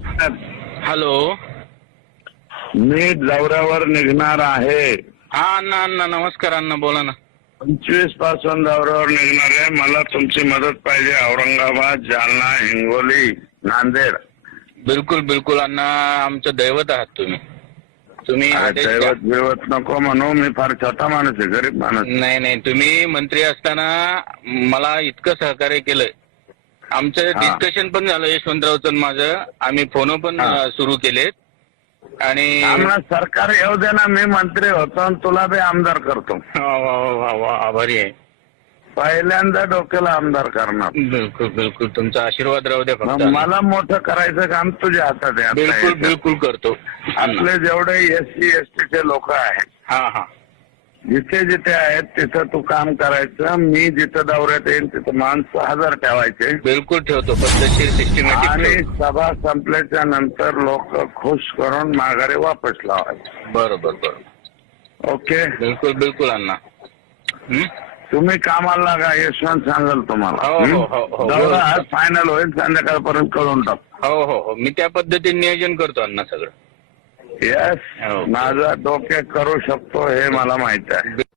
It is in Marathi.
हॅलो. मी दौऱ्यावर निघणार आहे. हा अण्णा अण्णा नमस्कार अण्णा बोला ना. पंचवीसपासून दौऱ्यावर निघणार आहे. मला तुमची मदत पाहिजे. औरंगाबाद जालना हिंगोली नांदेड. बिलकुल बिलकुल अण्णा आमचं दैवत आहात तुम्ही. तुम्ही आदेश द्या. दैवत बिवत नको म्हणू. मी फार छोटा माणूस आहे गरीब माणूस नाही नाही तुम्ही मंत्री असताना मला इतकं सहकार्य केलंय. आमचं. डिस्कशन पण झालं यशवंतरावचं माझं. आम्ही फोन पण. सुरू केलेत. आणि सरकार येऊ दे ना मी मंत्री होतो आणि तुला बी आमदार करतो. आभारी आहे. पहिल्यांदा डोक्याला आमदार करणार. बिलकुल बिलकुल. तुमचा आशीर्वाद राहू द्या फक्त. मला मोठं करायचं काम तुझ्या हातात आहे बिलकुल. बिलकुल करतो. आपले जेवढे एस सी एस चे लोक आहेत. हा हा. जिथे जिथे आहेत तिथं तू काम करायचं मी जिथं दौऱ्यात येईन तिथं माणसं हजर ठेवायचे. बिलकुल ठेवतो पद्धतशीर सिस्टमॅटिक आणि सभा संपल्याच्या नंतर लोक खुश करून माघारी वापस लावायचे. बरोबर बरोबर. ओके? बिलकुल बिलकुल अण्णा. हं? तुम्ही कामाला लागा यशवंत सांगाल तुम्हाला. हो, हो, हं? हो, हो. दौरा आज फायनल होईल संध्याकाळपर्यंत कळून टाक. हो हो हो. मी त्या पद्धतीने नियोजन करतो अण्णा सगळं. येस. माझा डोके करू शकतो हे मला माहीत आहे